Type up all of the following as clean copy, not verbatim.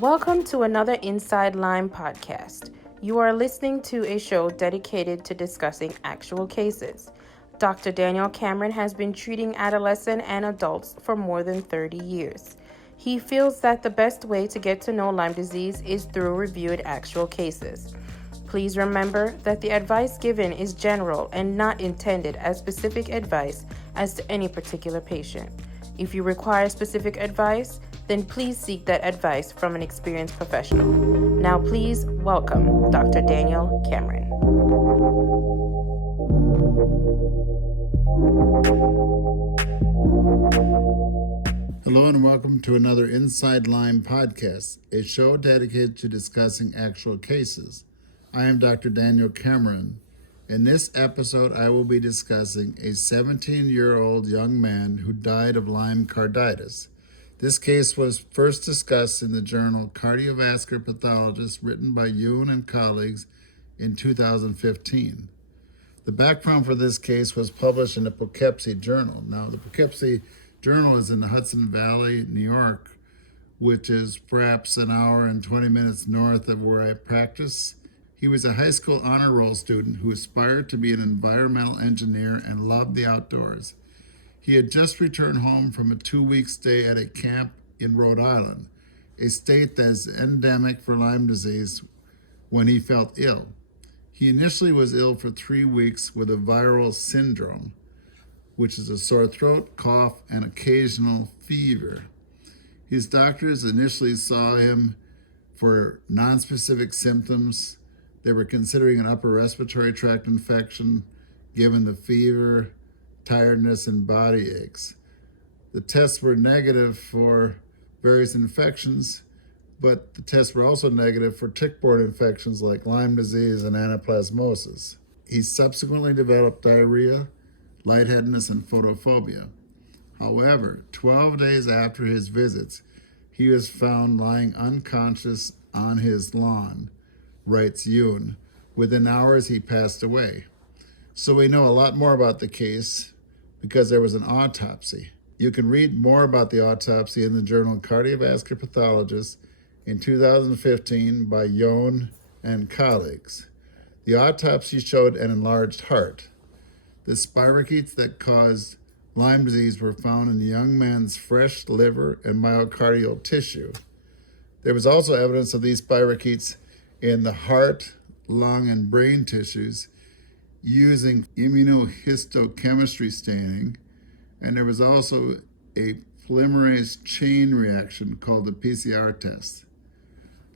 Welcome to another Inside Lyme podcast. You are listening to a show dedicated to discussing actual cases. Dr. Daniel Cameron has been treating adolescents and adults for more than 30 years. He feels that the best way to get to know Lyme disease is through reviewed actual cases. Please remember that the advice given is general and not intended as specific advice as to any particular patient. If you require specific advice, then please seek that advice from an experienced professional. Now please welcome Dr. Daniel Cameron. Hello and welcome to another Inside Lyme podcast, a show dedicated to discussing actual cases. I am Dr. Daniel Cameron. In this episode, I will be discussing a 17-year-old young man who died of Lyme carditis. This case was first discussed in the journal Cardiovascular Pathologist, written by Yoon and colleagues in 2015. The background for this case was published in the Poughkeepsie Journal. Now, the Poughkeepsie Journal is in the Hudson Valley, New York, which is perhaps an hour and 20 minutes north of where I practice. He was a high school honor roll student who aspired to be an environmental engineer and loved the outdoors. He had just returned home from a 2-week stay at a camp in Rhode Island, a state that is endemic for Lyme disease, when he felt ill. He initially was ill for 3 weeks with a viral syndrome, which is a sore throat, cough, and occasional fever. His doctors initially saw him for nonspecific symptoms. They were considering an upper respiratory tract infection, given the fever, tiredness, and body aches. The tests were negative for various infections, but the tests were also negative for tick-borne infections like Lyme disease and anaplasmosis. He subsequently developed diarrhea, lightheadedness, and photophobia. However, 12 days after his visits, he was found lying unconscious on his lawn, writes Yoon. Within hours, he passed away. So we know a lot more about the case because there was an autopsy. You can read more about the autopsy in the journal Cardiovascular Pathologist in 2015 by Yoon and colleagues. The autopsy showed an enlarged heart. The spirochetes that caused Lyme disease were found in the young man's fresh liver and myocardial tissue. There was also evidence of these spirochetes in the heart, lung, and brain tissues using immunohistochemistry staining, and there was also a polymerase chain reaction called the PCR test.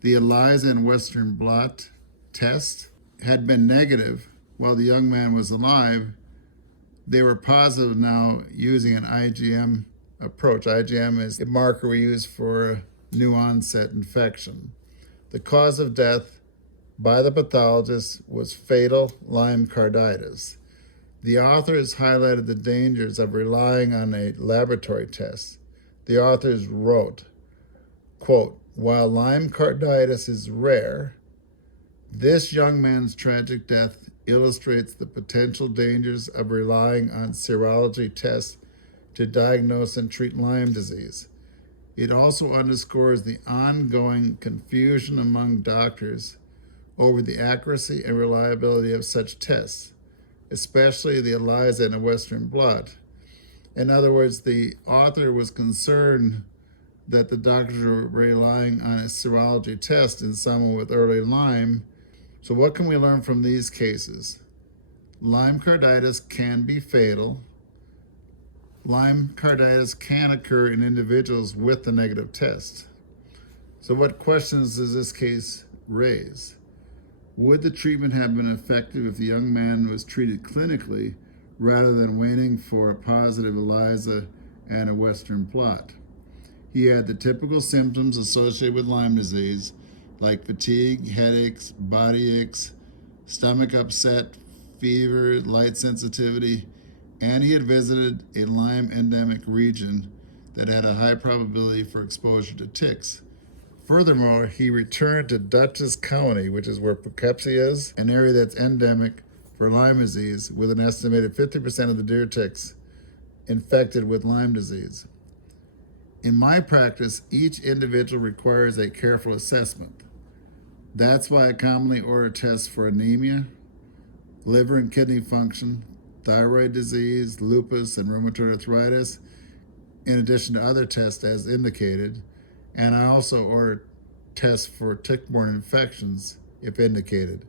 The ELISA and Western blot test had been negative while the young man was alive. They were positive now using an IgM approach. IgM is a marker we use for new onset infection. The cause of death by the pathologist was fatal Lyme carditis. The authors highlighted the dangers of relying on a laboratory test. The authors wrote, quote, "While Lyme carditis is rare, this young man's tragic death illustrates the potential dangers of relying on serology tests to diagnose and treat Lyme disease. It also underscores the ongoing confusion among doctors over the accuracy and reliability of such tests, especially the ELISA and the Western blot." In other words, the author was concerned that the doctors were relying on a serology test in someone with early Lyme. So what can we learn from these cases? Lyme carditis can be fatal. Lyme carditis can occur in individuals with the negative test. So what questions does this case raise? Would the treatment have been effective if the young man was treated clinically rather than waiting for a positive ELISA and a Western blot? He had the typical symptoms associated with Lyme disease, like fatigue, headaches, body aches, stomach upset, fever, light sensitivity, and he had visited a Lyme endemic region that had a high probability for exposure to ticks. Furthermore, he returned to Dutchess County, which is where Poughkeepsie is, an area that's endemic for Lyme disease, with an estimated 50% of the deer ticks infected with Lyme disease. In my practice, each individual requires a careful assessment. That's why I commonly order tests for anemia, liver and kidney function, thyroid disease, lupus, and rheumatoid arthritis, in addition to other tests as indicated. And I also order tests for tick-borne infections if indicated.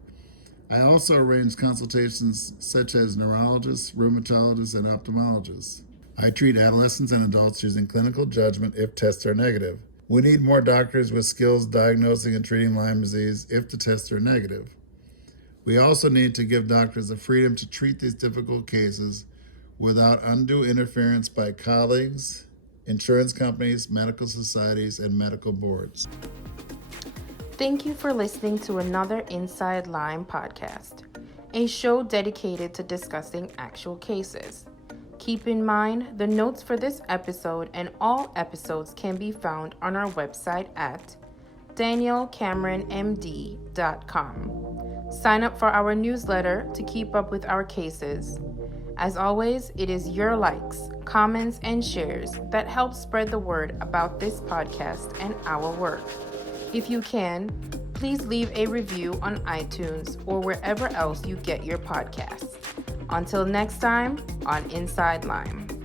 I also arrange consultations such as neurologists, rheumatologists, and ophthalmologists. I treat adolescents and adults using clinical judgment if tests are negative. We need more doctors with skills diagnosing and treating Lyme disease if the tests are negative. We also need to give doctors the freedom to treat these difficult cases without undue interference by colleagues, insurance companies, medical societies, and medical boards. Thank you for listening to another Inside Lyme podcast, a show dedicated to discussing actual cases. Keep in mind, the notes for this episode and all episodes can be found on our website at danielcameronmd.com. Sign up for our newsletter to keep up with our cases. As always, it is your likes, comments, and shares that help spread the word about this podcast and our work. If you can, please leave a review on iTunes or wherever else you get your podcasts. Until next time on Inside Lyme.